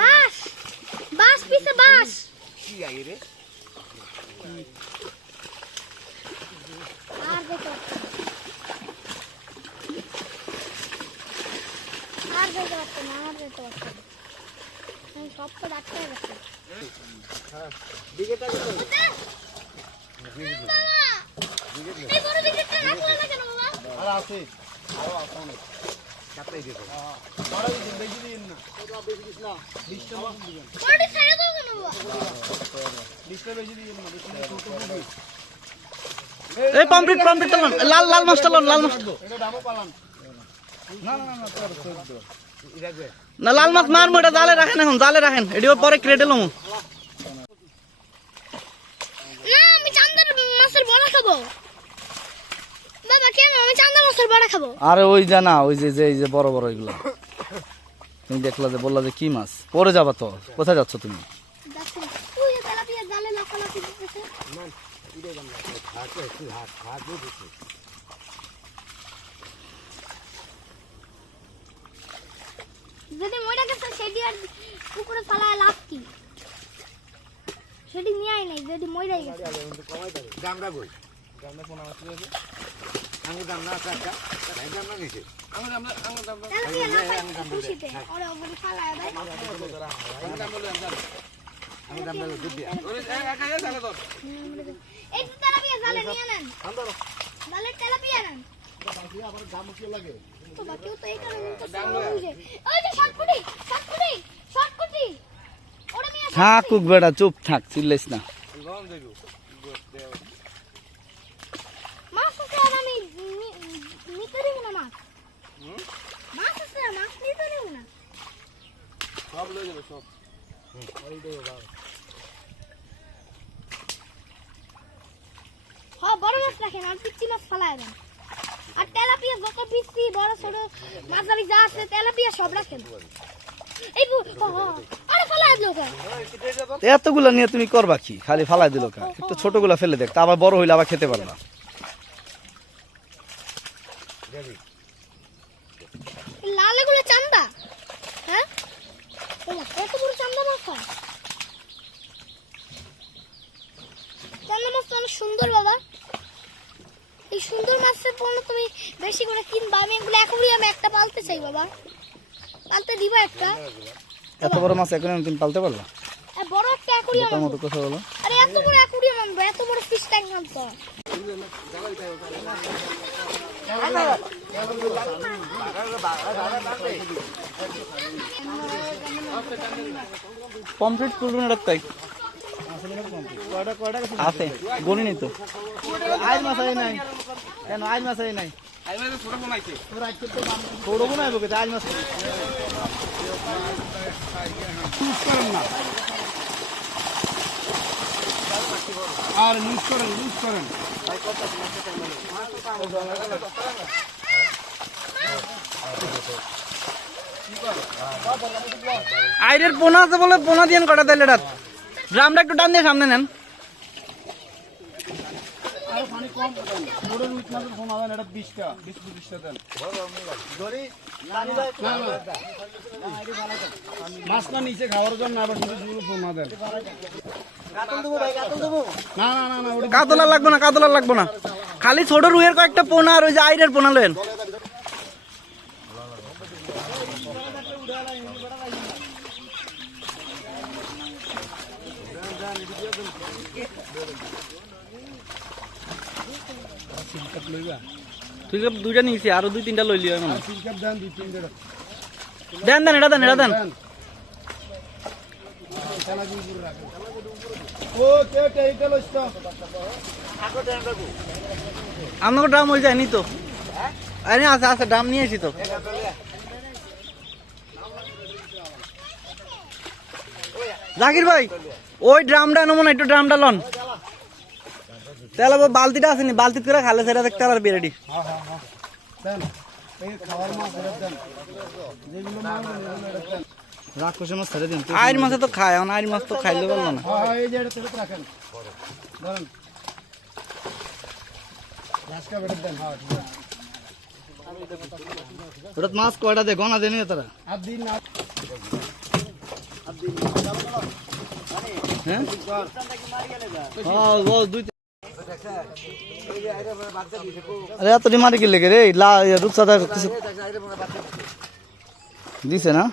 বাস বাস পিছে, বাস। কি আগে রে আর দেখো আর না আর না। আমি সব তো ডাক্তার গেছে দিকে তাকে তো বাবা এই বড় দিকেটা রাখলা না কেন বাবা? আর আছে এই পাম্পলেট টানুন লাল লাল মাছটা লন, লাল মাছ। না, লাল মাছ মারমু, এটা জালে রাখেন এখন, জালে রাখেন। এটিও পরে ক্রেটে লমু। না, আমি মাছের বড়া খাব। আমি চান্দার মাছের বড়া খাব। আরে ওই যে না ওই যে যে এই যে বড় বড় এগুলো। তুমি দেখলা যে বললা যে কি মাছ? পরে যাবা তো। কোথায় যাচ্ছ তুমি? যদি মরে গেছে সেটি আর পুকুরে ফালায় লাভ কি? সেটি নিয়ে আয় নাই যদি মরে গেছে। দামটা কই দামটা কোন আছে আঙ্গুর দাম না কাকা কাকা দাম না নিছে আঙ্গুর দাম আঙ্গুর দাম দেয় আঙ্গুর দাম বলে আঙ্গুর দাম বলে দুধ দিয়া এই তো তেলাপিয়া জালে নিয়ে নেন জালের তেলাপিয়া নেন আবার দাম কি লাগে তো বাকিও তো এই কারণে তো বুঝে ওই যে শর্টকুটি শর্টকুটি শর্টকুটি থাকুক বেটা চুপ থাক চিল্লাইস না মাছ আছে আর আমি নি- নিতে দেব না মাছ মাছ আছে আর মাছ নিতে দেব না সব লয়ে যাবে সব হ, বড় মাছ রাখেন, আর পিচ্ছি মাছ ফালায় দেন। আর তেলাপিয়া যত পিচ্ছি বড়, ছোট মাছারি যা আছে, তেলাপিয়া সব রাখেন। এই আরে ফালায় দিল এতগুলা নিয়ে তুমি করবা কি? খালি ফালাই দিল কা একটু ছোটগুলা ফেলে দেখ, তা আবার বড় হইলে আবার খেতে পারবা লাল এগুলো চান্দা হ্যাঁ ওমা, এত বড় চান্দা মাছ হয় চান্দা মাছ তো অনেক সুন্দর বাবা। এই সুন্দর মাছের পণ্য তুমি বেশি করে কিনবা। আমি এগুলো এখনই আমি একটা পালতে চাই বাবা। পালতে দিবা একটা। এত বড় মাছ এখন তুমি পালতে পারবা এ, বড় একটা অ্যাকুরিয়াম তার আনব। মতো কথা বলো। আরে এত বড় অ্যাকুরিয়াম আনব। এত বড় ফিশ ট্যাঙ্ক হয়। কমপ্লিট করবেন এটা তাই আছে গণিনি তো আইল মাছ আই নাই। কেন আইল মাছ আই নাই? ছোট আইব মাছ ইউজ করেন না আর ইউজ করেন ইউজ করেন আইরের পোনা আছে বলে পোনা দিয়ে কটা তাইলে এটা ড্রামটা একটু টান দিয়ে সামনে নেন। মাছটা নিচে খাওয়ার জন্য আবার দেন কাতলা লাগবো না কাতলা লাগবো না। খালি ছোট রুইয়ের কয়েকটা পোনা আর ওই যে আইরের পোনা লেন তুই দুইটা নিয়েছি আরও দুই তিনটা লইলি হয় মনে দেন দেন দেন এটা দেন এটা দেন। দেন ও কে কে এটা ড্রাম হয়ে যায়নি তো। আরে আছে আছে ড্রাম নিয়ে এসি তো। জাকির ভাই ওই ড্রামটা নেব না একটু ড্রামটা লন। তাহলে বালতিটা আসেনি বালতি করে খালে সেটা দেখতে আর বেরেডি হ্যাঁ হ্যাঁ হ্যাঁ মাছ ছেড়ে দিন আইর মাছে তো খায় এখন আইর মাছ তো খাইলে পারল না। হ্যাঁ হ্যাঁ, হ্যাঁ ওটা মাছ কয়টা দে গনা দেনি তারা হ্যাঁ? হ্যাঁ, দুই আরে এত ডিমান্ড কি লেগে রে? লা রূপসাদা কিছু দিছে না?